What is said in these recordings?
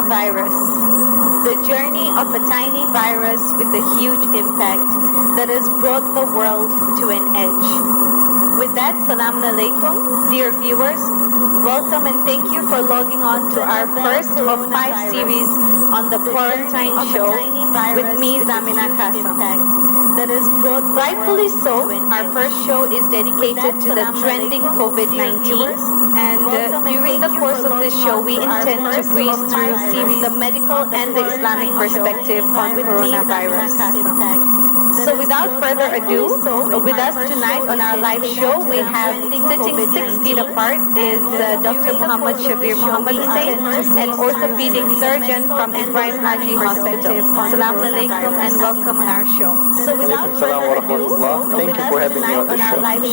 coronavirus, the journey of a tiny virus with a huge impact that has brought the world to an edge. With that, Salaam Alaikum, dear viewers, welcome and thank you for logging on to our first of 5 series on the Quarantine Show with me, Zamina Kasam. Rightfully so, our first show is dedicated to the trending COVID-19, and during the course of this show we intend to breeze through the medical and the Islamic perspective on coronavirus. So without further ado, with us tonight on our live show, we have sitting 6 feet apart is Dr. Muhammad SHABBIR Muhammad Hussain, an orthopedic surgeon from Ibrahim Haji Hospital. Assalamu alaikum and welcome on our show. So without further ado, thank you for having me on the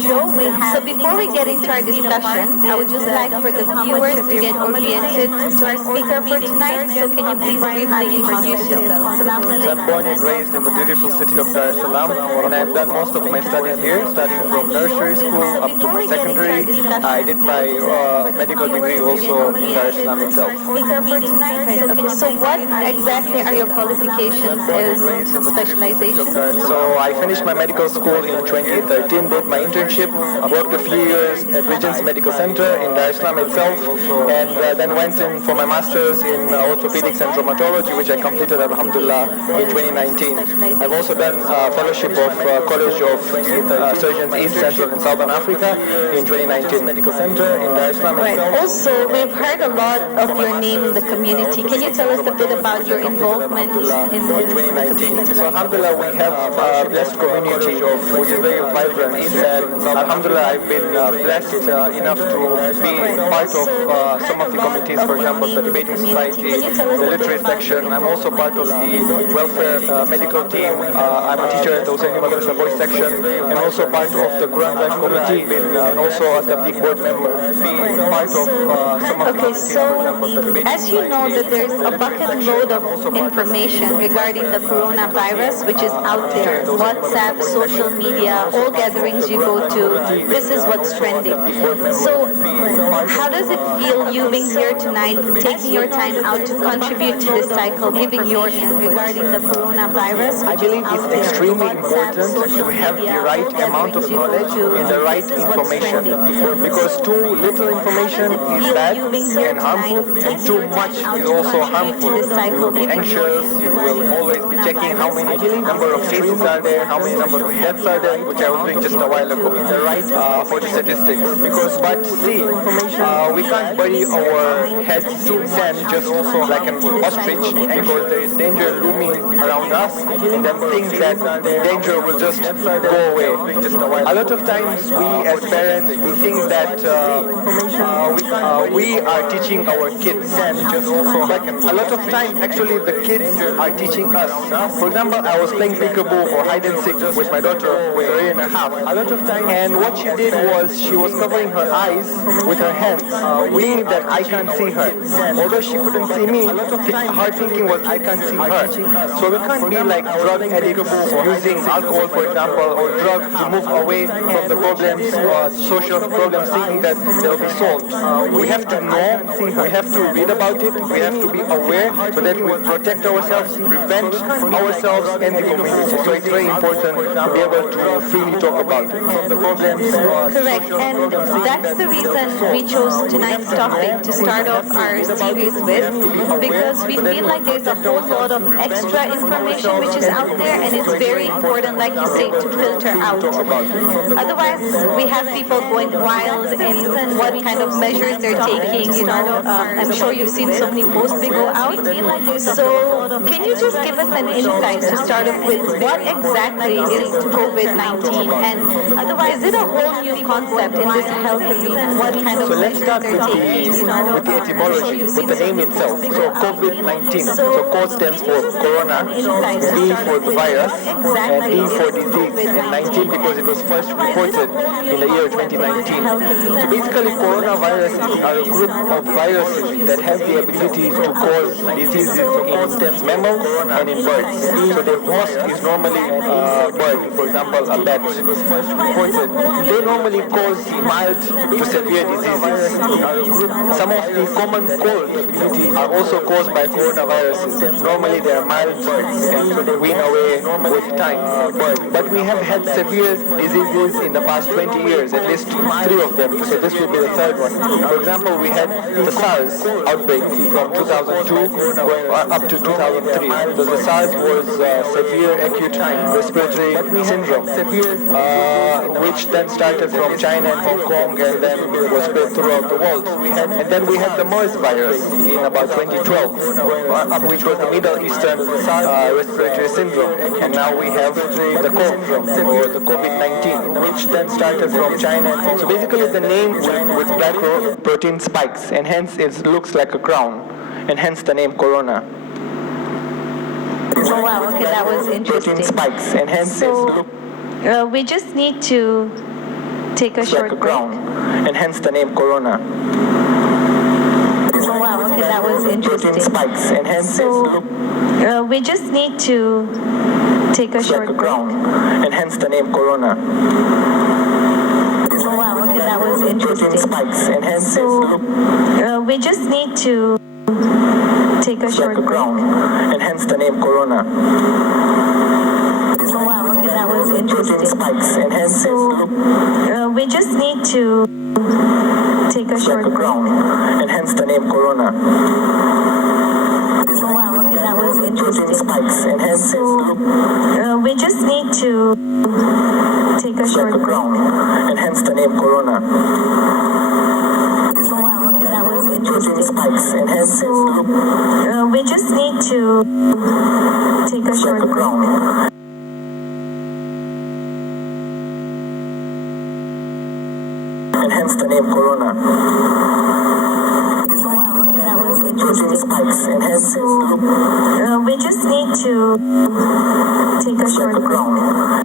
show. So before we get into our discussion, I would just like for the viewers to get oriented to our speaker for tonight. So can you please briefly introduce yourself? So I'm born and raised in the beautiful city of Dar es Salaam, and I've done most of my studies here, studying from nursery school up to my secondary. I did my medical degree also in Dar es Salaam itself. Okay, so what exactly are your qualifications and specializations? So I finished my medical school in 2013, did my internship, worked a few years at Regent's Medical Center in Dar es Salaam itself, and then went in for my master's in orthopedics and traumatology, which I completed, alhamdulillah, in 2019. I've also done fellowship of College of Surgeons East, Central and Southern Africa in 2019 Medical Center in Dar es Salaam. Right. Also, we've heard a lot of your name in the community. Can you tell us a bit about your involvement in 2019? So alhamdulillah, we have a blessed community which is very vibrant, and alhamdulillah, I've been blessed enough to be part of some of the committees, for example, the debating society, the literary section. I'm also part of the welfare medical team. I'm a teacher at the Hussaini Madrasa Boys section, and also part of the Quran Drive committee, and also a Topic board member. Part of some of Okay, so as you know that there's a bucket load of information regarding the coronavirus which is out there, WhatsApp, social media, all gatherings you go to, this is what's trending. So how does it feel you being here tonight, taking your time out to contribute to this cycle, giving your input regarding the coronavirus? I believe it's extremely important to have the right amount of knowledge and the right information, because too little information is bad and harmful, and too much is also harmful. You will be anxious, you will always be checking how many number of cases are there, how many number of deaths are there, which I was doing just a while ago, for the statistics. But see, we can't bury our heads in sand just also like an ostrich, because there is danger looming around us, and then think that the danger will just go away. A lot of times we as parents, we think that we are teaching our kids, but a lot of times actually the kids are teaching us. For example, I was playing peekaboo or hide and seek with my daughter with a year and a half. A lot of times, and what she did was she was covering her eyes with her hands, meaning that I can't see her. Although she couldn't see me, her thinking was I can't see her. So we can't be like drug addicts using alcohol, for example, or drugs to move away from the problems or social problems, thinking that they'll be solved. We have to know, we have to read about it, we have to be aware so that we protect ourselves, prevent ourselves and the community. So it's very important to be able to freely talk about it. The problems. Correct, and that's the reason we chose tonight's topic to start off our series with, because we feel like there's a whole lot of extra information which is out there, and it's very important, like you say, to filter out. Otherwise, we have people going wild in what kind of measures they're taking. You know, I'm sure you've seen so many posts they go out. So, can you just give us an insight to start off with what exactly is COVID-19, and otherwise, is it a whole new concept in this health arena? What kind of let's start they're taking? with the etymology, with the name itself. So COVID-19. So code stands for corona, D for the virus, and D for disease, and 19 because it was first reported in the year 2019. So basically, coronavirus are a group of viruses that have the ability to cause diseases in mammals and in birds. So the host is normally a bird, for example, a bat. They normally cause mild to severe diseases. Some of the common colds are also caused by coronaviruses. Normally they are mild and so they wean away with time. But we have had severe diseases in the past 20 years, at least 3 of them. So this will be the third one. For example, we had the SARS outbreak from 2002 going up to 2003. So the SARS was severe acute respiratory syndrome, which then started from China and Hong Kong and then was spread throughout the world. And then we had the MERS virus in about 2012, which was the Middle Eastern respiratory syndrome. And now we have the COVID, or the COVID-19, which then started from China. So basically the name with black protein spikes, and hence it looks like a crown, and hence the name corona. Oh wow, okay, that was interesting. Protein spikes, and hence so we just need to take a short break. Crown, and hence the name corona. Oh wow, okay, that was interesting. Protein spikes, and hence so we just need to take a short break. And hence the name corona. Oh wow, okay, that was interesting. Protein spikes, and hence so we just need to take a short break. And hence the name corona. Oh wow, okay, that was interesting. Protein spikes, and hence so we just need to take a short break. And hence the name corona. Oh wow, okay, that was interesting. Spikes, and hence so we just need to take a short break. And hence the name corona. Oh wow, okay, that was interesting. Spikes, and hence so we just need to take a short break. And hence the name corona. Oh wow, okay, that was interesting. Spikes, and hence so we just need to take a short break.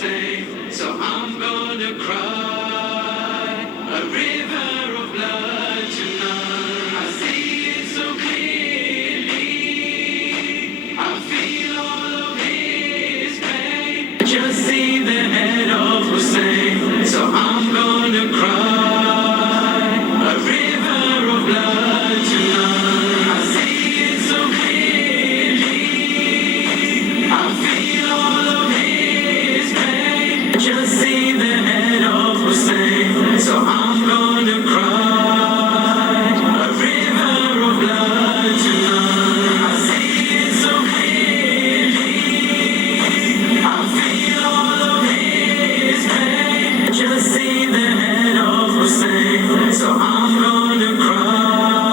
Hussein, so I'm gonna cry a river of blood tonight. I see it so clearly, I feel all of his pain. Just see the head of Hussein, so I'm gonna cry a river of blood tonight. I see it so clearly, I feel all of his pain. Just see the head of Hussein, so I'm gonna cry a river of blood tonight. I see it so clearly, I feel all of his pain. Just see the head of Hussein, so I'm gonna cry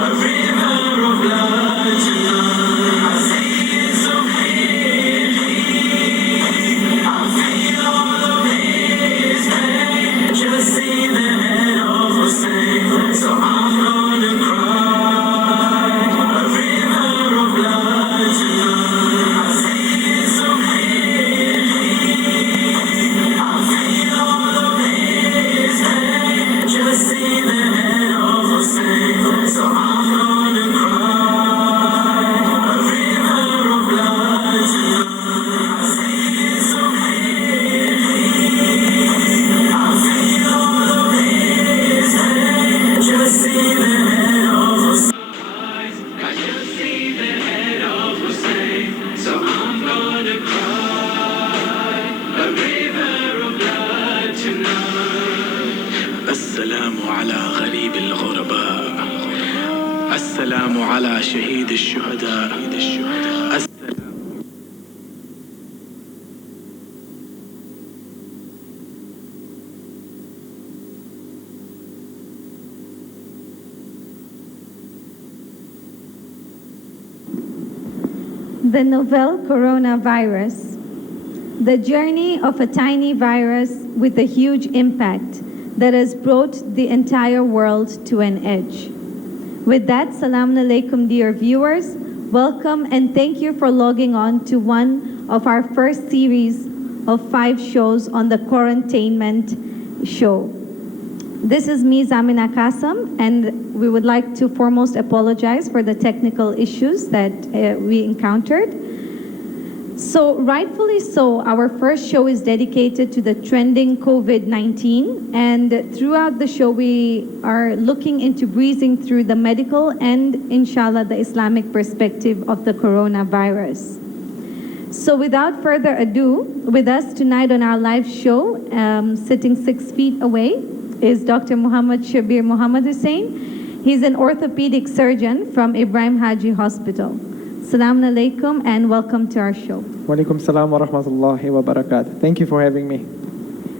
a river of blood tonight. I see it so clearly, I feel all of his pain. Just see the head of Hussein, so I'm gonna cry a river of blood tonight. I see it so clearly, I feel all of his pain. Just see the head of Hussein, so I'm gonna cry a river of blood tonight. I see it so clearly, I feel all of his pain. Just see the head of Hussein. I just see the head of Hussein, so I'm gonna cry a river of blood tonight. السلام على غريب الغرباء، السلام على شهيد الشهداء، السلام. The novel coronavirus, the journey of a tiny virus with a huge impact that has brought the entire world to an edge. With that, Salaam Alaikum, dear viewers. Welcome and thank you for logging on to one of our first series of 5 shows on the Quarantainment show. This is me, Zamina Kasam, and we would like to foremost apologize for the technical issues that we encountered. So rightfully so, our first show is dedicated to the trending COVID-19, and throughout the show we are looking into breezing through the medical and inshallah the Islamic perspective of the coronavirus. So without further ado, with us tonight on our live show, sitting 6 feet away, is Dr. Muhammad SHABBIR Muhammad Hussein. He's an orthopedic surgeon from Ibrahim Haji Hospital. Assalamu alaikum and welcome to our show. Wa alaikum salam wa rahmatullahi wa barakatuh. Thank you for having me.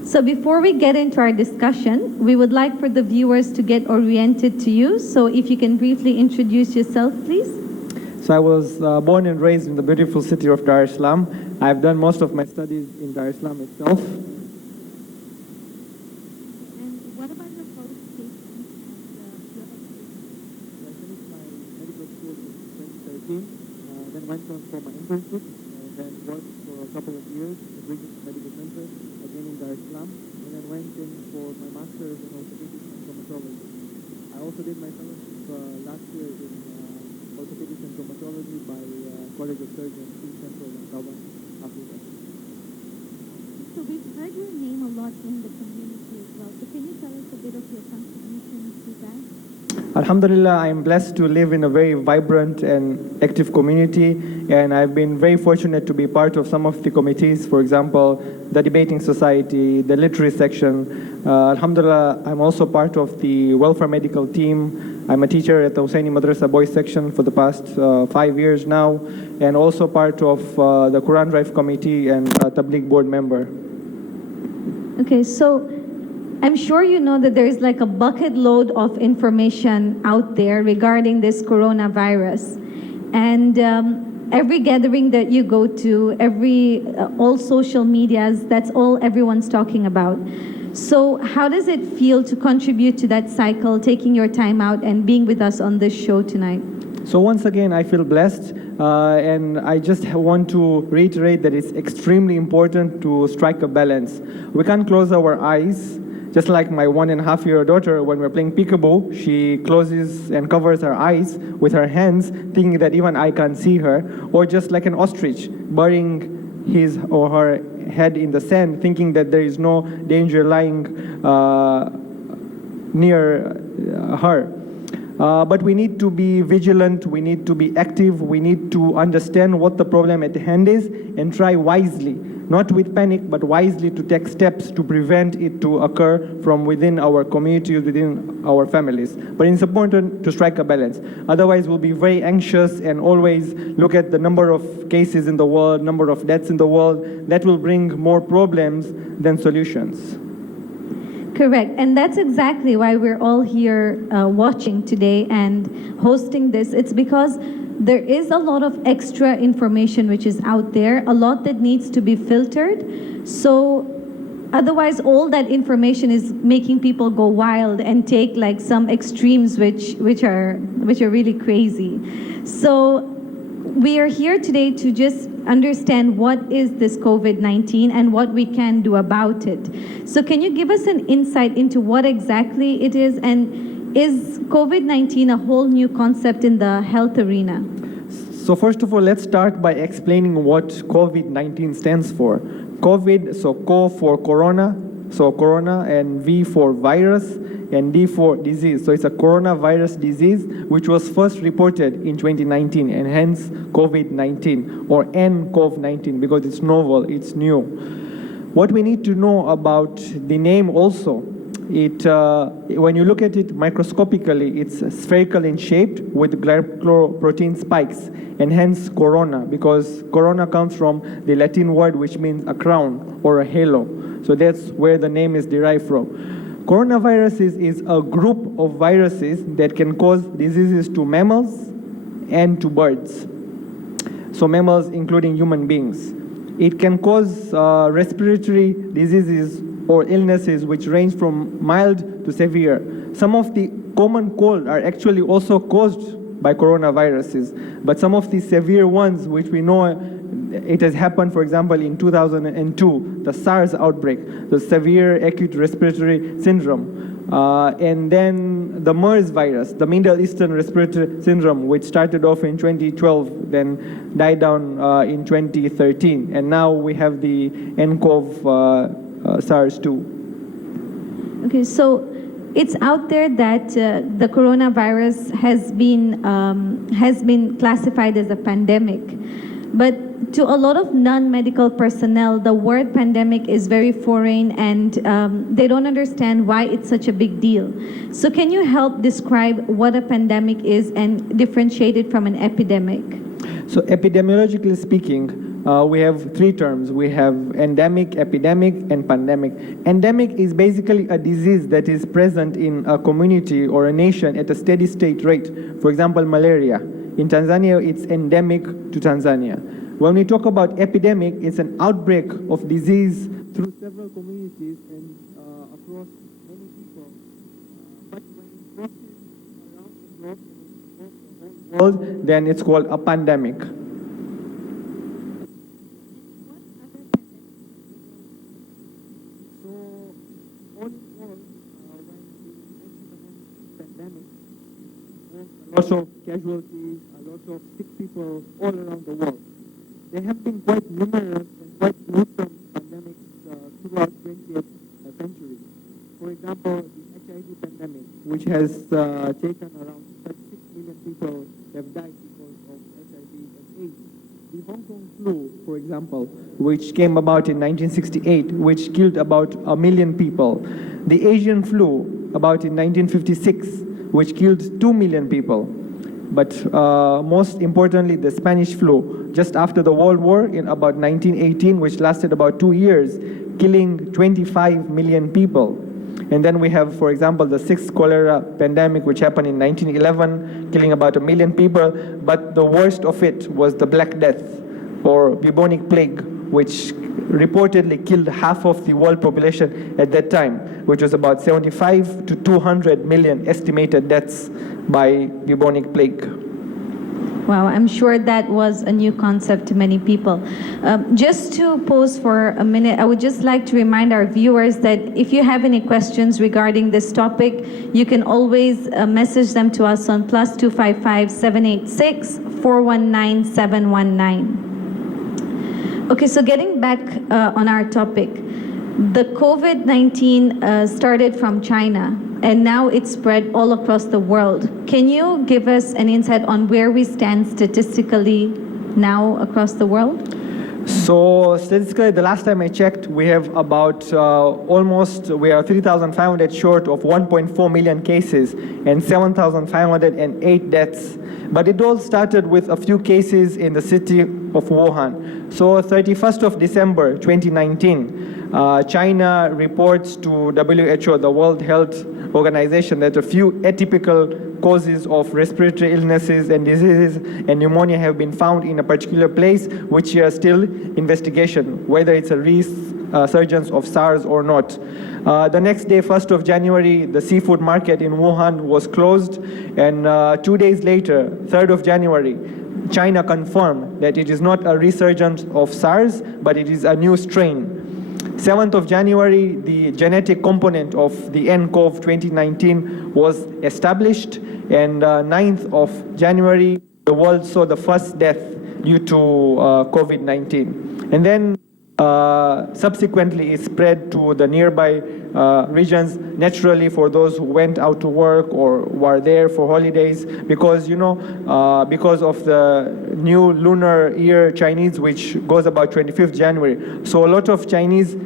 So before we get into our discussion, we would like for the viewers to get oriented to you. So if you can briefly introduce yourself, please. So I was born and raised in the beautiful city of Dar es Salaam. I've done most of my studies in Dar es Salaam itself. Then went on for my internship, then worked for a couple of years at Regis Medical Center, again in Dar es Salaam, and then went in for my master's in orthopedics and traumatology. I also did my fellowship last year in orthopedics and traumatology by College of Surgeons in Central and Southern Africa. So we've heard your name a lot in the community as well. So can you tell us a bit of your contribution to that? Alhamdulillah, I am blessed to live in a very vibrant and active community, and I've been very fortunate to be part of some of the committees, for example, the debating society, the literary section. Alhamdulillah, I'm also part of the welfare medical team. I'm a teacher at the Husseini Madrasa Boys section for the past 5 years now, and also part of the Quran Drive committee and Tabligh board member. Okay, so I'm sure you know that there is like a bucket load of information out there regarding this coronavirus. And every gathering that you go to, all social medias, that's all everyone's talking about. So how does it feel to contribute to that cycle, taking your time out and being with us on this show tonight? So once again, I feel blessed. And I just want to reiterate that it's extremely important to strike a balance. We can't close our eyes. Just like my 1.5-year-old daughter, when we're playing peekaboo, she closes and covers her eyes with her hands, thinking that even I can't see her. Or just like an ostrich, burying his or her head in the sand, thinking that there is no danger lying near her. But we need to be vigilant, we need to be active, we need to understand what the problem at hand is and try wisely, not with panic, but wisely to take steps to prevent it to occur from within our communities, within our families. But it's important to strike a balance. Otherwise, we'll be very anxious and always look at the number of cases in the world, number of deaths in the world. That will bring more problems than solutions. Correct, and that's exactly why we're all here watching today and hosting this. It's because there is a lot of extra information which is out there, a lot that needs to be filtered. So otherwise, all that information is making people go wild and take like some extremes which are really crazy. So we are here today to just understand what is this COVID-19 and what we can do about it. So can you give us an insight into what exactly it is, and is COVID-19 a whole new concept in the health arena? So first of all, let's start by explaining what COVID-19 stands for. COVID, so CO for corona, so corona, and V for virus, and D for disease. So it's a coronavirus disease which was first reported in 2019, and hence COVID-19 or nCoV-19 because it's novel, it's new. What we need to know about the name also, when you look at it microscopically, it's spherical in shape with glycoprotein spikes, and hence corona, because corona comes from the Latin word which means a crown or a halo. So that's where the name is derived from. Coronavirus is a group of viruses that can cause diseases to mammals and to birds. So mammals including human beings. It can cause respiratory diseases or illnesses which range from mild to severe. Some of the common cold are actually also caused by coronaviruses, but some of the severe ones which we know, it has happened, for example, in 2002, the SARS outbreak, the severe acute respiratory syndrome. And then the MERS virus, the Middle Eastern Respiratory Syndrome, which started off in 2012, then died down in 2013. And now we have the nCoV SARS-2. Okay, so it's out there that the coronavirus has been classified as a pandemic. But to a lot of non-medical personnel, the word pandemic is very foreign, and they don't understand why it's such a big deal. So can you help describe what a pandemic is and differentiate it from an epidemic? So epidemiologically speaking, we have three terms. We have endemic, epidemic, and pandemic. Endemic is basically a disease that is present in a community or a nation at a steady state rate. For example, malaria. In Tanzania, it's endemic to Tanzania. When we talk about epidemic, it's an outbreak of disease through several communities and across many people. But when it crosses around the globe and the world, then it's called a pandemic. Lots of casualties, a lot of sick people all around the world. There have been quite numerous and quite gruesome pandemics throughout 20th century. For example, the HIV pandemic, which has taken around 36 million people have died because of HIV and AIDS. The Hong Kong flu, for example, which came about in 1968, which killed about 1 million people. The Asian flu, about in 1956, which killed 2 million people. But most importantly, the Spanish flu, just after the World War in about 1918, which lasted about 2 years, killing 25 million people. And then we have, for example, the 6th cholera pandemic, which happened in 1911, killing about 1 million people. But the worst of it was the Black Death, or bubonic plague, which reportedly killed half of the world population at that time, which was about 75 to 200 million estimated deaths by bubonic plague. Wow, I'm sure that was a new concept to many people. Just to pause for a minute, I would just like to remind our viewers that if you have any questions regarding this topic, you can always message them to us on +255 786 419 719. Okay, so getting back on our topic, the COVID-19 started from China, and now it's spread all across the world. Can you give us an insight on where we stand statistically now across the world? So statistically, the last time I checked, we have about we are 3,500 short of 1.4 million cases and 7,508 deaths. But it all started with a few cases in the city of Wuhan. So 31st of December 2019, China reports to WHO, the World Health Organization, that a few atypical causes of respiratory illnesses and diseases and pneumonia have been found in a particular place, which are still investigation, whether it's a resurgence of SARS or not. The next day, 1st of January, the seafood market in Wuhan was closed, and 2 days later, 3rd of January, China confirmed that it is not a resurgence of SARS, but it is a new strain. 7th of January, the genetic component of the nCoV 2019 was established, and 9th of January, the world saw the first death due to COVID-19. And then subsequently it spread to the nearby regions, naturally for those who went out to work or were there for holidays, because because of the new lunar year Chinese, which goes about 25th January. So a lot of Chinese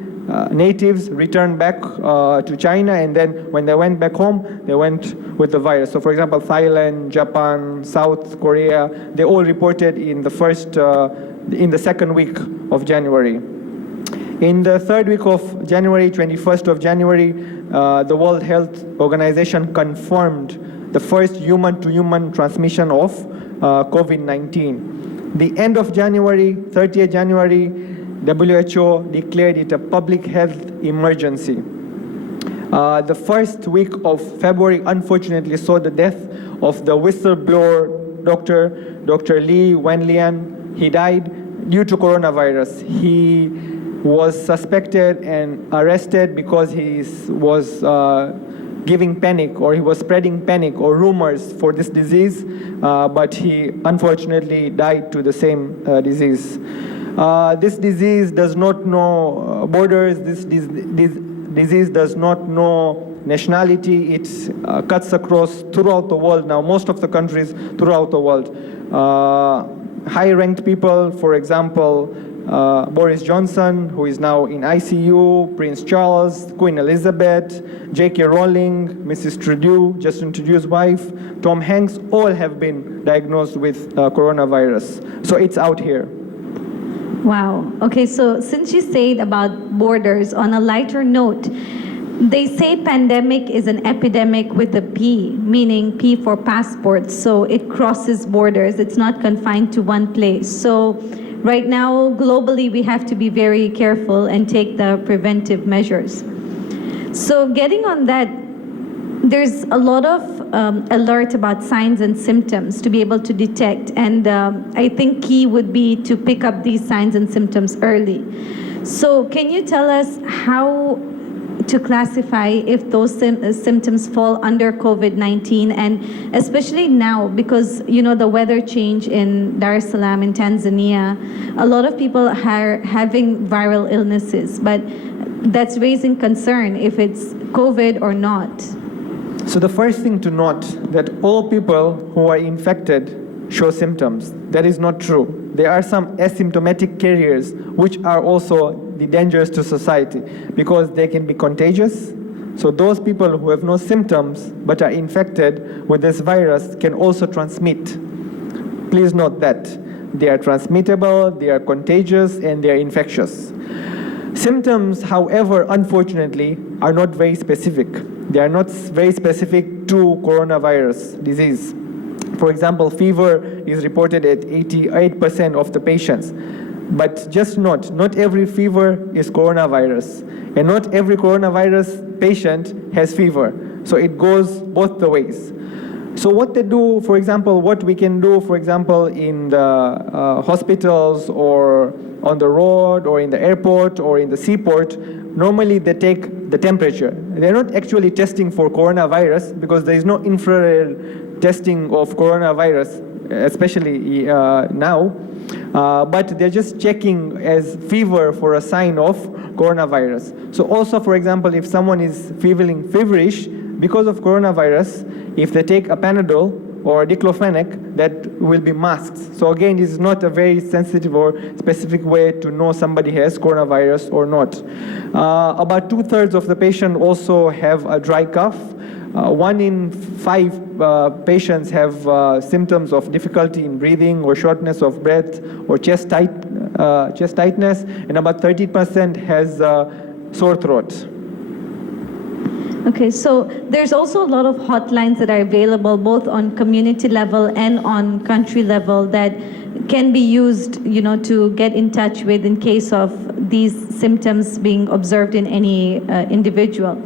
natives returned back to China, and then when they went back home, they went with the virus. So for example, Thailand, Japan, South Korea, they all reported in the second week of January. In the third week of January, 21st of January, the World Health Organization confirmed the first human-to-human transmission of COVID-19. The end of January, 30th January, WHO declared it a public health emergency. The first week of February, unfortunately, saw the death of the whistleblower Dr. Li Wenlian. He died due to coronavirus. He was suspected and arrested because he was giving panic, or he was spreading panic or rumors for this disease, but he unfortunately died to the same disease. This disease does not know borders. This disease does not know nationality. It cuts across throughout the world now, most of the countries throughout the world. High-ranked people, for example, Boris Johnson, who is now in ICU, Prince Charles, Queen Elizabeth, J.K. Rowling, Mrs. Trudeau, Justin Trudeau's wife, Tom Hanks, all have been diagnosed with coronavirus. So it's out here. Wow. Okay, so since you said about borders, on a lighter note, they say pandemic is an epidemic with a P, meaning P for passport, so it crosses borders. It's not confined to one place. So right now, globally, we have to be very careful and take the preventive measures. So getting on that, there's a lot of alert about signs and symptoms to be able to detect, and I think key would be to pick up these signs and symptoms early. So can you tell us how to classify if those symptoms fall under COVID-19, and especially now, because the weather change in Dar es Salaam, in Tanzania, a lot of people are having viral illnesses, but that's raising concern if it's COVID or not. So the first thing to note that all people who are infected show symptoms. That is not true. There are some asymptomatic carriers which are also the dangers to society because they can be contagious. So those people who have no symptoms but are infected with this virus can also transmit. Please note that. They are transmittable, they are contagious, and they are infectious. Symptoms, however, unfortunately, are not very specific. They are not very specific to coronavirus disease. For example, fever is reported at 88% of the patients. But just not every fever is coronavirus. And not every coronavirus patient has fever. So it goes both the ways. So what they do, for example, what we can do, for example, in the hospitals or on the road or in the airport or in the seaport, normally they take the temperature. They're not actually testing for coronavirus because there is no infrared testing of coronavirus, especially now. But they're just checking as fever for a sign of coronavirus. So also, for example, if someone is feeling feverish because of coronavirus, if they take a Panadol or a diclofenac, that will be masked. So again, this is not a very sensitive or specific way to know somebody has coronavirus or not. About 2/3 of the patients also have a dry cough. 1 in 5 patients have symptoms of difficulty in breathing or shortness of breath or chest tightness, and about 30% has sore throat. Okay, so there's also a lot of hotlines that are available both on community level and on country level that can be used, to get in touch with in case of these symptoms being observed in any individual.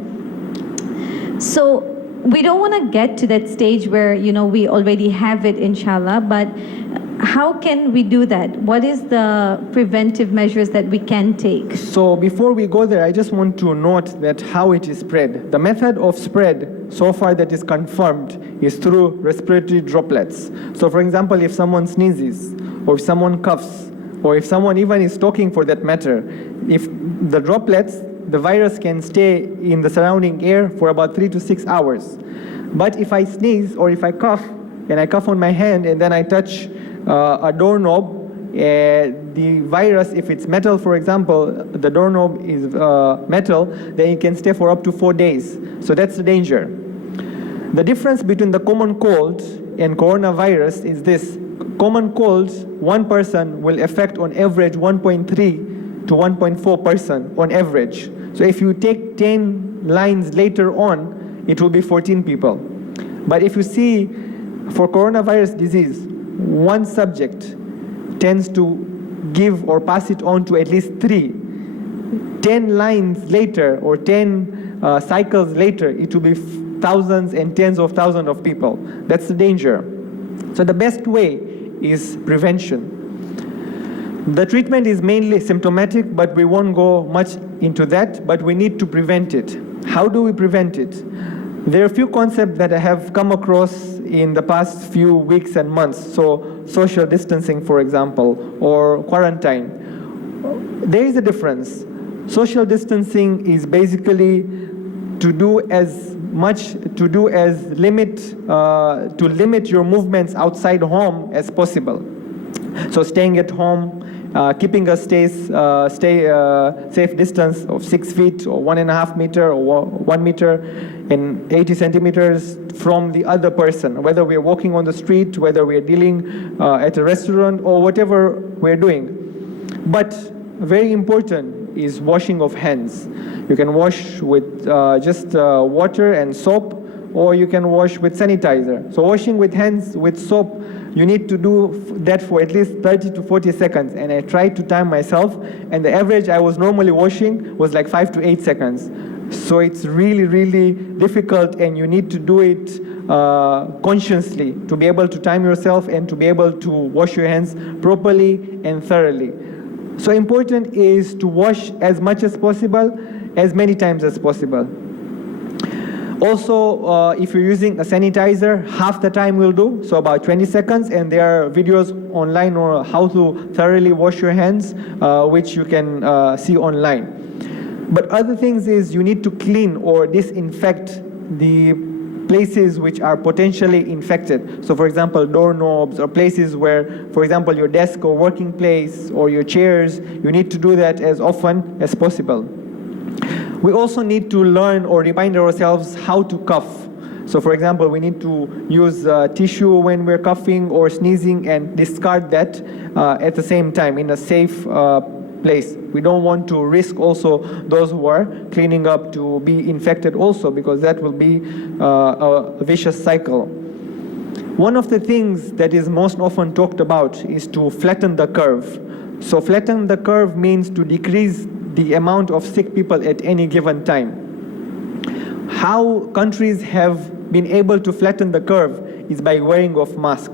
So we don't want to get to that stage where, we already have it, inshallah, but how can we do that? What is the preventive measures that we can take? So before we go there, I just want to note that how it is spread. The method of spread so far that is confirmed is through respiratory droplets. So for example, if someone sneezes, or if someone coughs, or if someone even is talking for that matter, if the droplets, the virus can stay in the surrounding air for about 3 to 6 hours. But if I sneeze or if I cough, and I cough on my hand and then I touch a doorknob, the virus, if it's metal, for example, the doorknob is metal, then it can stay for up to 4 days. So that's the danger. The difference between the common cold and coronavirus is this. Common cold, one person will affect on average 1.3 to 1.4 person on average. So if you take 10 lines later on, it will be 14 people. But if you see, for coronavirus disease, one subject tends to give or pass it on to at least 3. 10 lines later or 10 cycles later, it will be thousands and tens of thousands of people. That's the danger. So the best way is prevention. The treatment is mainly symptomatic, but we won't go much into that, but we need to prevent it. How do we prevent it? There are a few concepts that I have come across in the past few weeks and months. So social distancing, for example, or quarantine. There is a difference. Social distancing is basically to limit your movements outside home as possible. So staying at home, keeping a safe distance of 6 feet or 1.5 meter or 1 meter and 80 centimeters from the other person, whether we are walking on the street, whether we are dealing at a restaurant or whatever we're doing. But very important is washing of hands. You can wash with just water and soap, or you can wash with sanitizer. So washing with hands with soap, you need to do that for at least 30 to 40 seconds. And I tried to time myself, and the average I was normally washing was like 5 to 8 seconds. So it's really, really difficult, and you need to do it consciously to be able to time yourself and to be able to wash your hands properly and thoroughly. So important is to wash as much as possible, as many times as possible. Also, if you're using a sanitizer, half the time will do, so about 20 seconds, and there are videos online on how to thoroughly wash your hands, which you can see online. But other things is you need to clean or disinfect the places which are potentially infected. So for example, doorknobs or places where, for example, your desk or working place or your chairs, you need to do that as often as possible. We also need to learn or remind ourselves how to cough. So for example, we need to use tissue when we're coughing or sneezing and discard that at the same time in a safe place. We don't want to risk also those who are cleaning up to be infected also, because that will be a vicious cycle. One of the things that is most often talked about is to flatten the curve. So flatten the curve means to decrease the amount of sick people at any given time. How countries have been able to flatten the curve is by wearing of mask.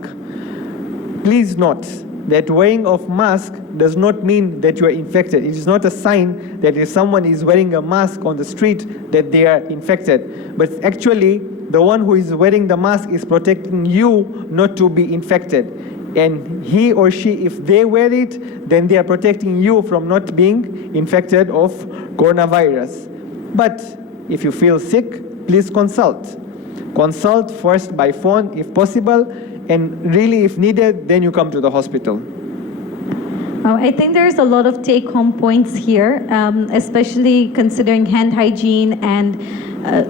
Please note that wearing of mask does not mean that you are infected. It is not a sign that if someone is wearing a mask on the street that they are infected. But actually, the one who is wearing the mask is protecting you not to be infected. And he or she, if they wear it, then they are protecting you from not being infected of coronavirus. But if you feel sick, please consult. Consult first by phone if possible, and really if needed, then you come to the hospital. I think there's a lot of take-home points here, especially considering hand hygiene and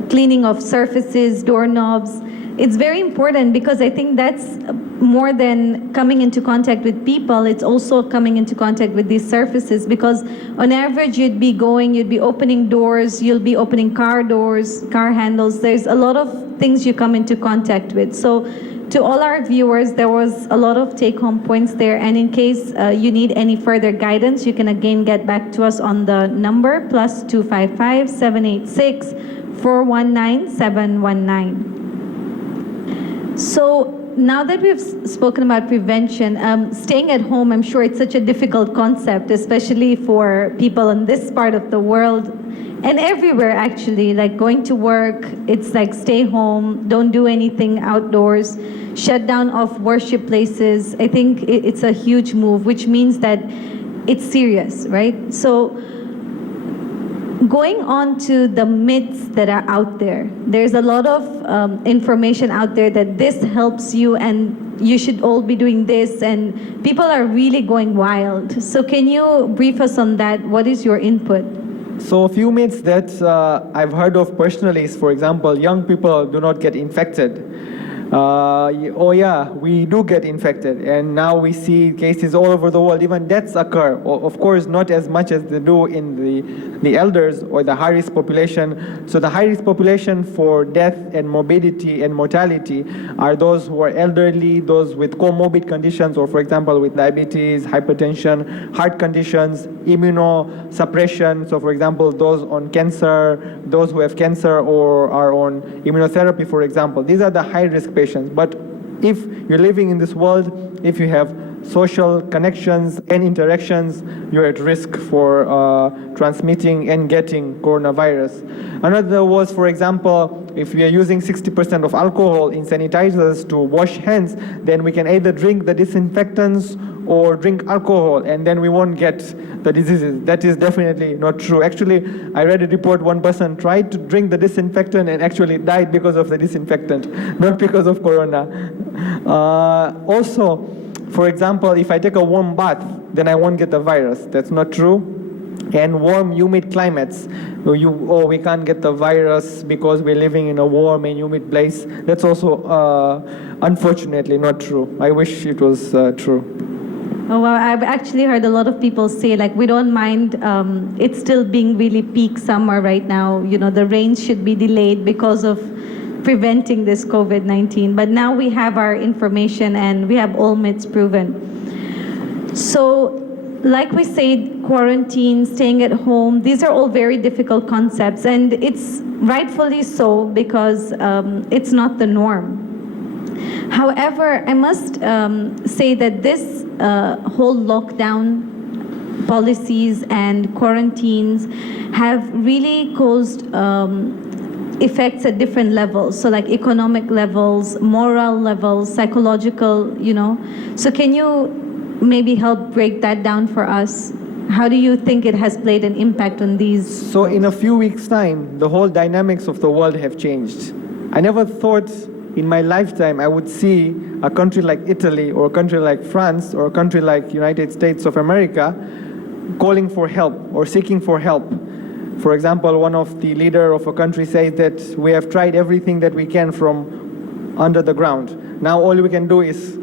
cleaning of surfaces, doorknobs. It's very important because I think that's more than coming into contact with people, it's also coming into contact with these surfaces, because on average you'd be opening doors, you'll be opening car doors, car handles. There's a lot of things you come into contact with. So to all our viewers, there was a lot of take-home points there, and in case you need any further guidance, you can again get back to us on the number +255 786 419 719. So now that we've spoken about prevention, staying at home, I'm sure it's such a difficult concept, especially for people in this part of the world and everywhere actually, like going to work, it's like stay home, don't do anything outdoors, shut down of worship places. I think it's a huge move, which means that it's serious, right? So going on to the myths that are out there, there's a lot of information out there that this helps you and you should all be doing this, and people are really going wild. So can you brief us on that? What is your input? So a few myths that I've heard of personally is, for example, young people do not get infected. Oh yeah, we do get infected, and now we see cases all over the world. Even deaths occur. Of course, not as much as they do in the elders or the high-risk population. So the high-risk population for death and morbidity and mortality are those who are elderly, those with comorbid conditions, or for example with diabetes, hypertension, heart conditions, immunosuppression. So for example, those on cancer, those who have cancer or are on immunotherapy, for example. These are the high-risk patients. But if you're living in this world, if you have social connections and interactions, you're at risk for transmitting and getting coronavirus. Another was, for example, if we are using 60% of alcohol in sanitizers to wash hands, then we can either drink the disinfectants or drink alcohol, and then we won't get the diseases. That is definitely not true. Actually, I read a report, one person tried to drink the disinfectant and actually died because of the disinfectant, not because of corona. Also, for example, if I take a warm bath, then I won't get the virus. That's not true. And warm, humid climates, we can't get the virus because we're living in a warm and humid place. That's also, unfortunately, not true. I wish it was true. Oh, well, I've actually heard a lot of people say, like, we don't mind, it's still being really peak summer right now. You know, the rains should be delayed because of preventing this COVID-19. But now we have our information and we have all myths proven. So, like we said, quarantine, staying at home, these are all very difficult concepts, and it's rightfully so because it's not the norm. However, I must say that this whole lockdown policies and quarantines have really caused effects at different levels. So like economic levels, moral levels, psychological, you know. So can you maybe help break that down for us? How do you think it has played an impact on these? So in a few weeks' time, the whole dynamics of the world have changed. I never thought in my lifetime I would see a country like Italy or a country like France or a country like United States of America calling for help or seeking for help. For example, one of the leader of a country says that we have tried everything that we can from under the ground. Now all we can do is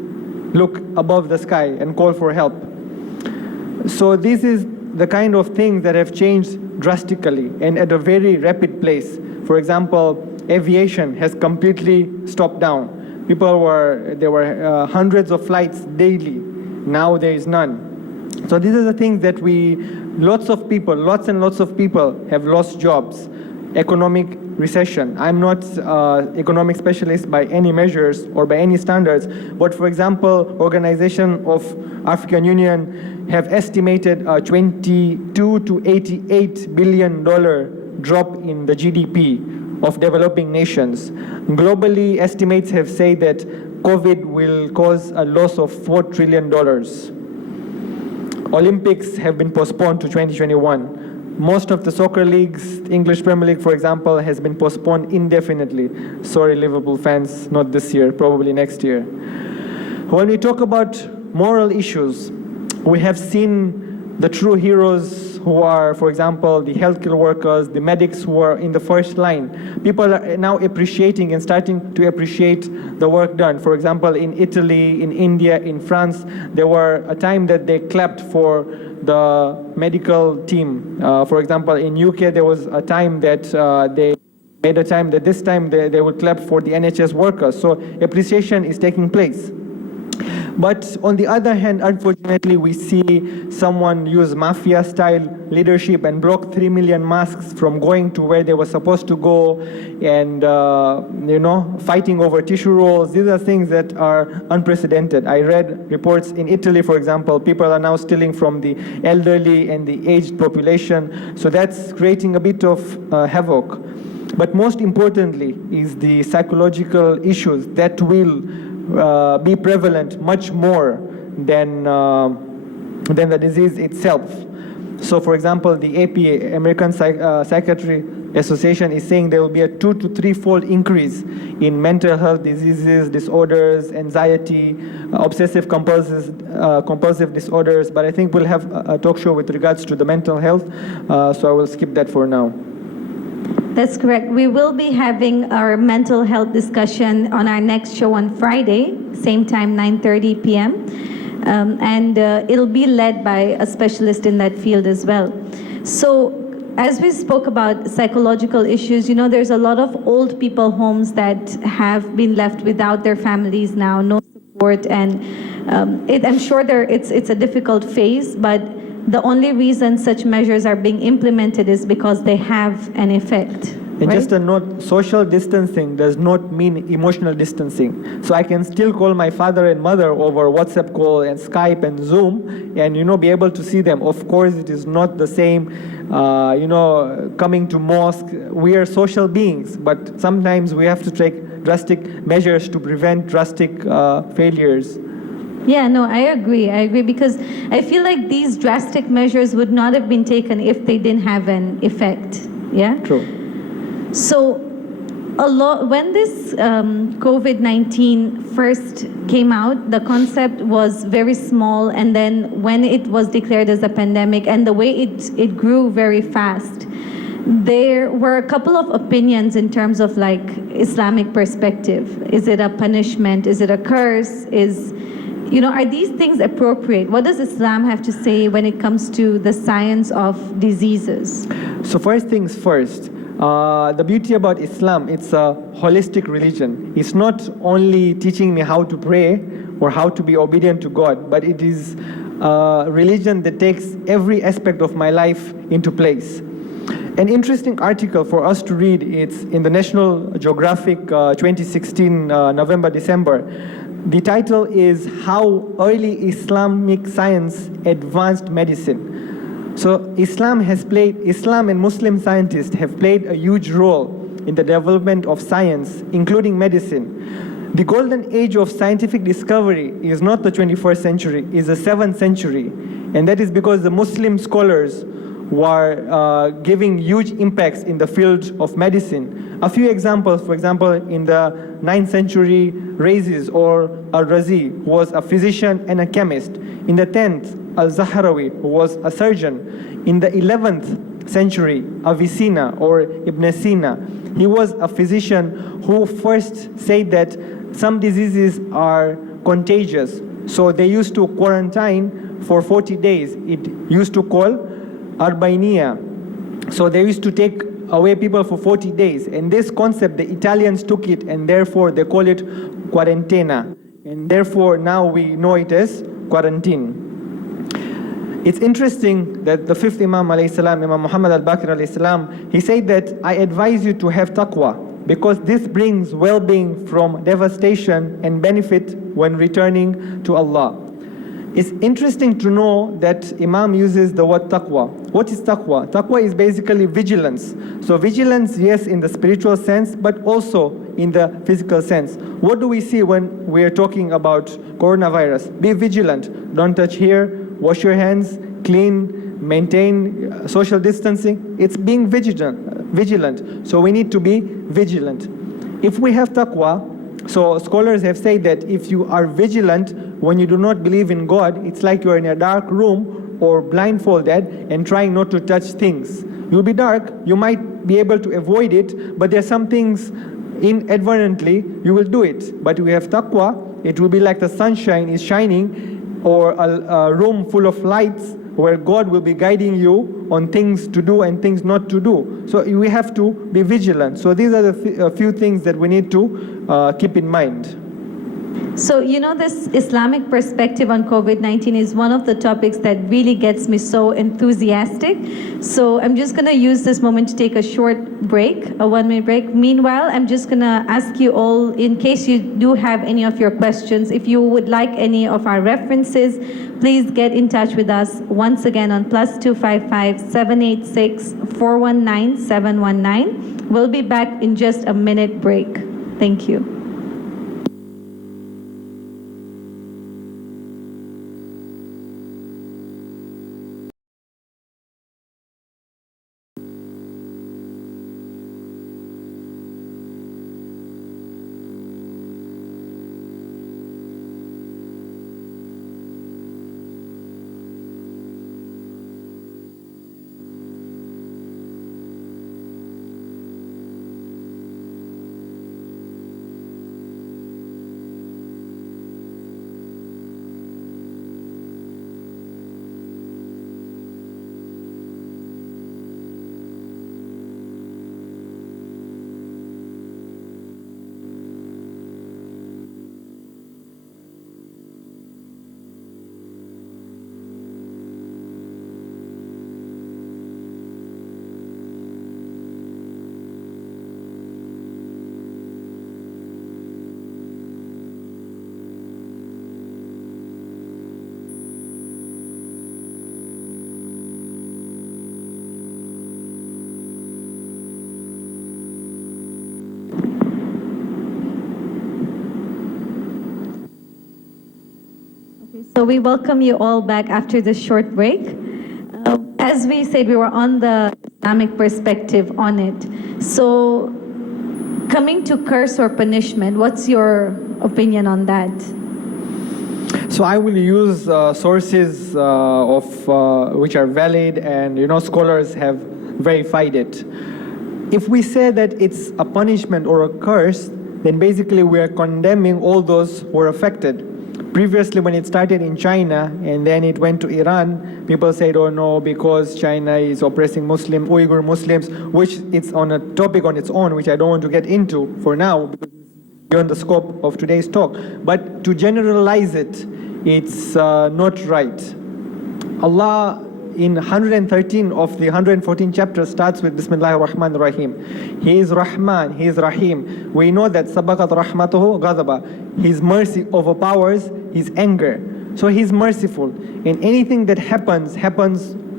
look above the sky and call for help. So this is the kind of things that have changed drastically and at a very rapid pace. For example, aviation has completely stopped down. There were hundreds of flights daily. Now there is none. So these are the things that lots and lots of people have lost jobs. Economic recession. I'm not economic specialist by any measures or by any standards, but for example, Organization of African Union have estimated a $22 to $88 billion drop in the GDP of developing nations. Globally, estimates have said that COVID will cause a loss of $4 trillion. Olympics have been postponed to 2021. Most of the soccer leagues, English Premier League, for example, has been postponed indefinitely. Sorry, Liverpool fans, not this year, probably next year. When we talk about moral issues, we have seen the true heroes who are, for example, the healthcare workers, the medics who are in the first line. People are now appreciating and starting to appreciate the work done. For example, in Italy, in India, in France, there were a time that they clapped for the medical team. For example, in UK, there was a time that they made a time that this time they would clap for the NHS workers. So appreciation is taking place. But on the other hand, unfortunately, we see someone use mafia-style leadership and block 3 million masks from going to where they were supposed to go, and fighting over tissue rolls. These are things that are unprecedented. I read reports in Italy, for example, people are now stealing from the elderly and the aged population. So that's creating a bit of havoc. But most importantly is the psychological issues that will be prevalent much more than the disease itself. So, for example, the APA, American Psychiatry Association, is saying there will be a 2 to 3-fold increase in mental health diseases, disorders, anxiety, obsessive compulsive disorders. But I think we'll have a talk show with regards to the mental health, so I will skip that for now. That's correct. We will be having our mental health discussion on our next show on Friday, same time, 9:30 p.m. And it'll be led by a specialist in that field as well. So as we spoke about psychological issues, there's a lot of old people homes that have been left without their families now, no support. And I'm sure it's a difficult phase, but the only reason such measures are being implemented is because they have an effect. And right? just a note, social distancing does not mean emotional distancing. So I can still call my father and mother over WhatsApp call and Skype and Zoom and, be able to see them. Of course, it is not the same, coming to mosque. We are social beings, but sometimes we have to take drastic measures to prevent drastic failures. Yeah, no, I agree because I feel like these drastic measures would not have been taken if they didn't have an effect. Yeah? True. So when this COVID-19 first came out, the concept was very small, and then when it was declared as a pandemic and the way it grew very fast, there were a couple of opinions in terms of like Islamic perspective. Is it a punishment? Is it a curse? Are these things appropriate? What does Islam have to say when it comes to the science of diseases? So first things first, the beauty about Islam, it's a holistic religion. It's not only teaching me how to pray or how to be obedient to God, but it is a religion that takes every aspect of my life into place. An interesting article for us to read, it's in the National Geographic 2016, November-December. The title is How Early Islamic Science Advanced Medicine. So Islam and Muslim scientists have played a huge role in the development of science, including medicine. The golden age of scientific discovery is not the 21st century, it's the 7th century. And that is because the Muslim scholars were giving huge impacts in the field of medicine. A few examples, for example, in the 9th century, Rhazes or Al-Razi was a physician and a chemist. In the 10th, Al-Zahrawi was a surgeon. In the 11th century, Avicenna or Ibn Sina, he was a physician who first said that some diseases are contagious. So they used to quarantine for 40 days. It used to call Arbainia. So they used to take away people for 40 days. And this concept, the Italians took it, and therefore they call it quarantena. And therefore now we know it as quarantine. It's interesting that the fifth Imam alayhi salam, Imam Muhammad al-Baqir alayhi salam, he said that I advise you to have taqwa because this brings well-being from devastation and benefit when returning to Allah. It's interesting to know that Imam uses the word taqwa. What is taqwa? Taqwa is basically vigilance. So vigilance, yes, in the spiritual sense, but also in the physical sense. What do we see when we are talking about coronavirus? Be vigilant. Don't touch here, wash your hands, clean, maintain social distancing. It's being vigilant. So we need to be vigilant. If we have taqwa, so scholars have said that if you are vigilant when you do not believe in God, it's like you're in a dark room or blindfolded and trying not to touch things. You'll be dark, you might be able to avoid it, but there's some things inadvertently you will do it. But if we have taqwa, it will be like the sunshine is shining or a room full of lights where God will be guiding you on things to do and things not to do. So we have to be vigilant. So these are the few things that we need to keep in mind. So, you know, this Islamic perspective on COVID-19 is one of the topics that really gets me so enthusiastic. So I'm just going to use this moment to take a short break, a 1-minute break. Meanwhile, I'm just going to ask you all, in case you do have any of your questions, if you would like any of our references, please get in touch with us once again on +255 786 419 719. We'll be back in just a minute break. Thank you. So we welcome you all back after this short break. As we said, we were on the Islamic perspective on it. So coming to curse or punishment, what's your opinion on that? So I will use sources which are valid and scholars have verified it. If we say that it's a punishment or a curse, then basically we are condemning all those who are affected. Previously, when it started in China and then it went to Iran, people said, oh no, because China is oppressing Uyghur Muslims, which it's on a topic on its own, which I don't want to get into for now, because it's beyond the scope of today's talk. But to generalize it, it's not right. Allah, in 113 of the 114 chapters, starts with Bismillahir Rahmanir Rahim. He is Rahman, He is Rahim. We know that Sabaqat Rahmatuhu Ghadaba. His mercy overpowers His anger. So He's merciful. And anything that happens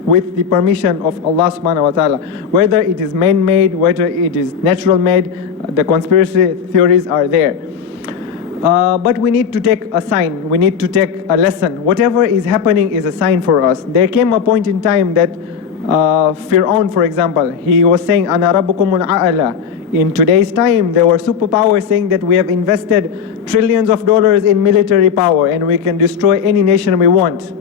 with the permission of Allah subhanahu wa ta'ala. Whether it is man-made, whether it is natural-made, the conspiracy theories are there. But we need to take a sign, we need to take a lesson. Whatever is happening is a sign for us. There came a point in time that Fir'aun, for example, he was saying, Ana rabbukumul a'ala. In today's time, there were superpowers saying that we have invested trillions of dollars in military power and we can destroy any nation we want.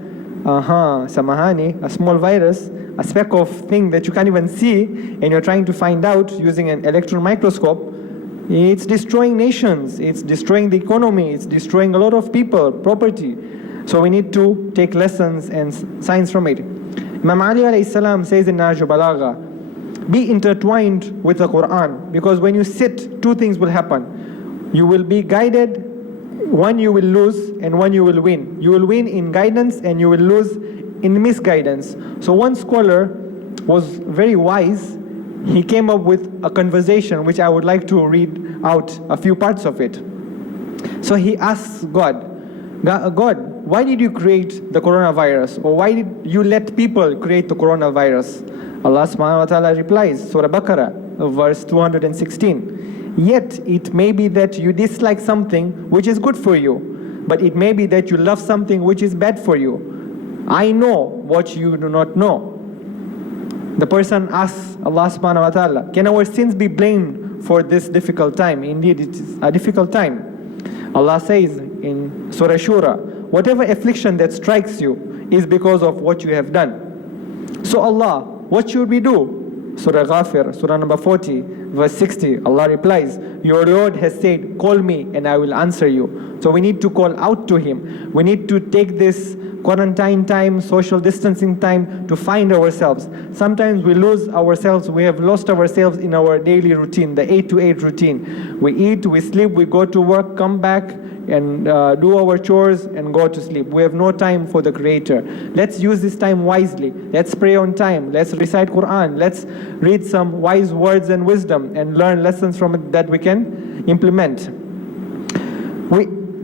Samahani, a small virus, a speck of thing that you can't even see, and you're trying to find out using an electron microscope. It's destroying nations, it's destroying the economy, it's destroying a lot of people, property. So we need to take lessons and signs from it. Imam Ali alayhi salam says in Nahj Balagha, be intertwined with the Quran, because when you sit, two things will happen. You will be guided, one you will lose and one you will win. You will win in guidance and you will lose in misguidance. So one scholar was very wise. He came up with a conversation which I would like to read out a few parts of it. So he asks God, why did you create the coronavirus? Or why did you let people create the coronavirus? Allah subhanahu wa ta'ala replies, Surah Baqarah, verse 216. Yet it may be that you dislike something which is good for you, but it may be that you love something which is bad for you. I know what you do not know. The person asks Allah subhanahu wa ta'ala, can our sins be blamed for this difficult time? Indeed, it is a difficult time. Allah says in Surah Shura, whatever affliction that strikes you is because of what you have done. So Allah, what should we do? Surah Ghafir, Surah number 40, verse 60, Allah replies, your Lord has said, call me and I will answer you. So we need to call out to Him. We need to take this quarantine time, social distancing time to find ourselves. Sometimes we lose ourselves. We have lost ourselves in our daily routine, the 8 to 8 routine. We eat, we sleep, we go to work, come back, and do our chores and go to sleep. We have no time for the Creator. Let's use this time wisely. Let's pray on time. Let's recite Quran. Let's read some wise words and wisdom and learn lessons from it that we can implement.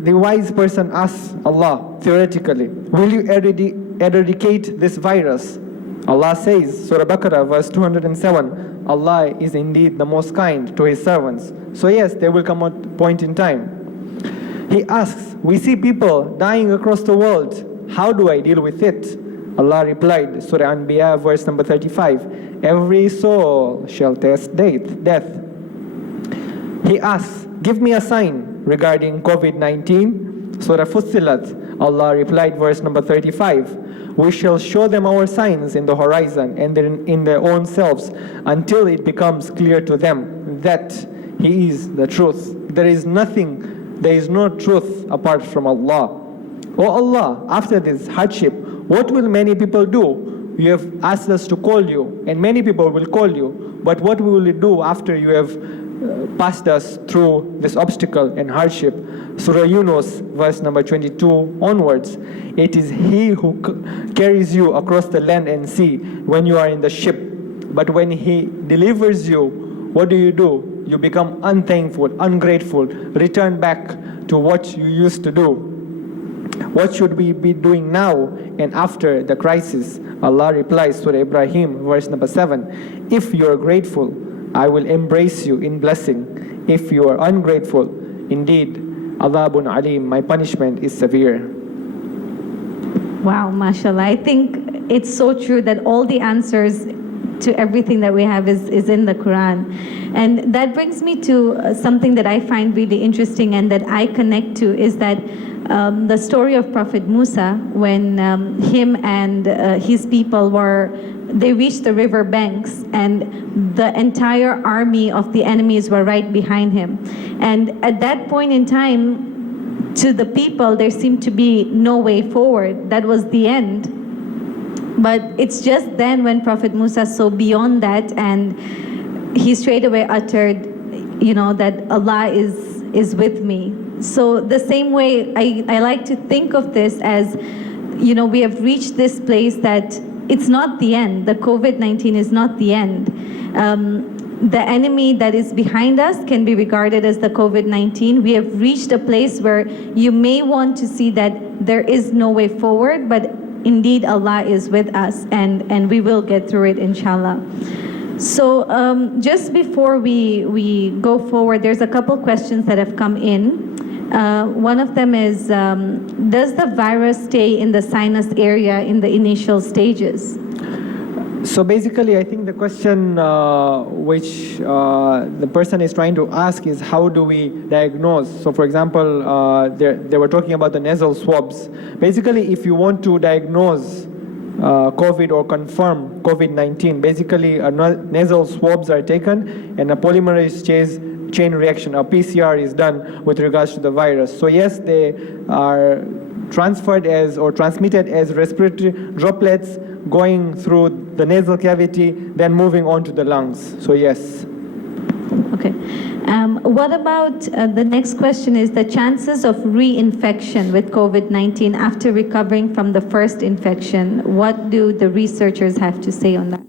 The wise person asks Allah, theoretically, will you eradicate this virus? Allah says, Surah Baqarah, verse 207, Allah is indeed the most kind to His servants. So yes, there will come a point in time. He asks, we see people dying across the world. How do I deal with it? Allah replied, Surah Anbiya, verse number 35, every soul shall taste death. He asks, give me a sign regarding COVID-19. Surah Fussilat, Allah replied, verse number 35, we shall show them our signs in the horizon and in their own selves until it becomes clear to them that He is the truth. There is no truth apart from Allah. Oh Allah, after this hardship, what will many people do? You have asked us to call you, and many people will call you, but what will you do after you have passed us through this obstacle and hardship? Surah Yunus, verse number 22 onwards. It is He who carries you across the land and sea when you are in the ship. But when He delivers you, what do? You become unthankful, ungrateful, return back to what you used to do. What should we be doing now and after the crisis? Allah replies, Surah Ibrahim, verse number 7, if you are grateful, I will embrace you in blessing. If you are ungrateful, indeed, Adhabun Alim, my punishment is severe. Wow, mashallah. I think it's so true that all the answers to everything that we have is in the Quran. And that brings me to something that I find really interesting and that I connect to is that the story of Prophet Musa, when him and his people they reached the river banks and the entire army of the enemies were right behind him. And at that point in time, to the people, there seemed to be no way forward. That was the end. But it's just then when Prophet Musa saw beyond that and he straight away uttered, that Allah is with me. So the same way I like to think of this as, we have reached this place that it's not the end. The COVID-19 is not the end. The enemy that is behind us can be regarded as the COVID-19. We have reached a place where you may want to see that there is no way forward, but indeed Allah is with us and we will get through it, inshallah. So just before we go forward, there's a couple questions that have come in. One of them is, does the virus stay in the sinus area in the initial stages? So basically, I think the question which the person is trying to ask is how do we diagnose? So for example, they were talking about the nasal swabs. Basically, if you want to diagnose COVID or confirm COVID-19, basically nasal swabs are taken and a polymerase chain reaction, a PCR is done with regards to the virus. So yes, they are transferred as or transmitted as respiratory droplets going through the nasal cavity, then moving on to the lungs. So yes. Okay. What about the next question is the chances of reinfection with COVID-19 after recovering from the first infection? What do the researchers have to say on that?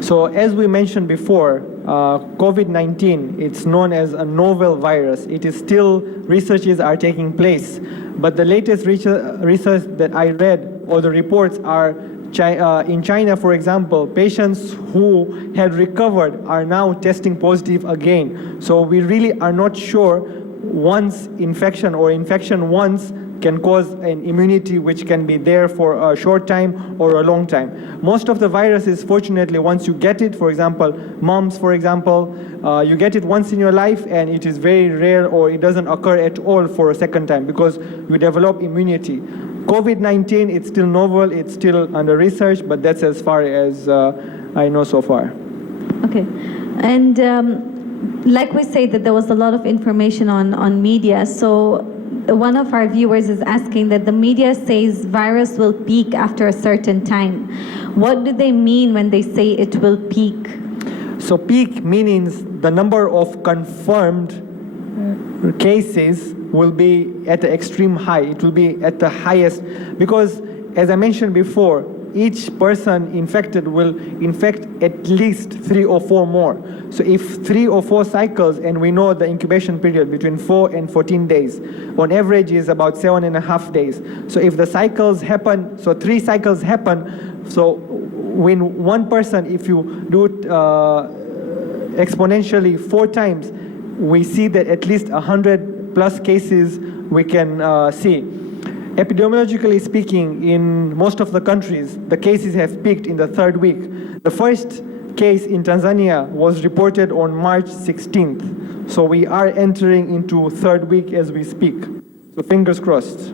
So as we mentioned before, COVID-19, it's known as a novel virus. It is still, researches are taking place. But the latest research that I read, or the reports are, in China, for example, patients who had recovered are now testing positive again. So we really are not sure once infection or infection once can cause an immunity which can be there for a short time or a long time. Most of the viruses, fortunately, once you get it, for example, mumps, for example, you get it once in your life and it is very rare or it doesn't occur at all for a second time because you develop immunity. COVID-19, it's still novel, it's still under research, but that's as far as I know so far. Okay, and like we say that there was a lot of information on media, so one of our viewers is asking that the media says virus will peak after a certain time. What do they mean when they say it will peak? So peak means the number of confirmed cases will be at the extreme high. It will be at the highest because, as I mentioned before, each person infected will infect at least 3 or 4 more. So if 3 or 4 cycles, and we know the incubation period between 4 and 14 days, on average is about 7.5 days. So if the cycles happen, so 3 cycles happen, so when one person, if you do it exponentially 4 times, we see that at least 100 plus cases we can see. Epidemiologically speaking, in most of the countries, the cases have peaked in the 3rd week. The first case in Tanzania was reported on March 16th. So we are entering into 3rd week as we speak. So fingers crossed.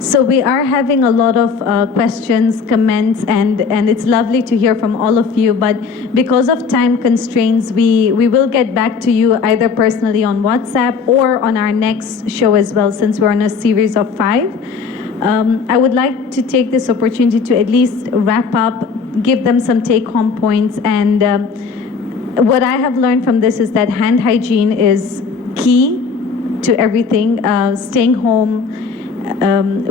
So we are having a lot of questions, comments, and it's lovely to hear from all of you, but because of time constraints, we will get back to you either personally on WhatsApp or on our next show as well, since we're on a series of 5. I would like to take this opportunity to at least wrap up, give them some take-home points, and what I have learned from this is that hand hygiene is key to everything, staying home.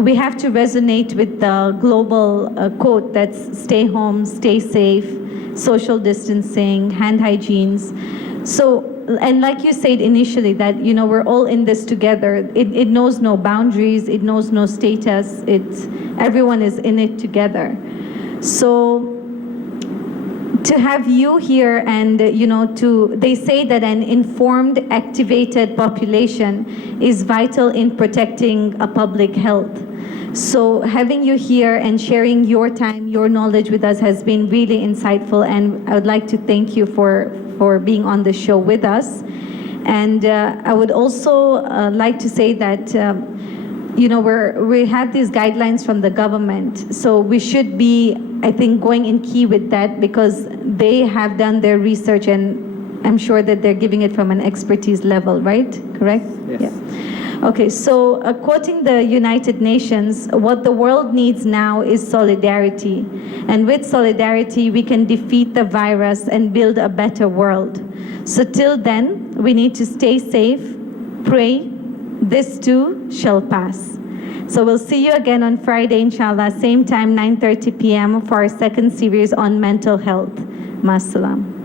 We have to resonate with the global quote that's stay home, stay safe, social distancing, hand hygienes. So, and like you said initially, that we're all in this together. It knows no boundaries, it knows no status, everyone is in it together. So to have you here and they say that an informed, activated population is vital in protecting a public health. So having you here and sharing your time, your knowledge with us has been really insightful, and I would like to thank you for being on the show with us. And I would also like to say that we have these guidelines from the government, so we should be, I think, going in key with that because they have done their research and I'm sure that they're giving it from an expertise level, right? Correct? Yes. Yeah. Okay, so quoting the United Nations, what the world needs now is solidarity. And with solidarity, we can defeat the virus and build a better world. So till then, we need to stay safe, pray, this too shall pass. So we'll see you again on Friday, inshallah, same time, 9:30 p.m. for our second series on mental health. Masalam.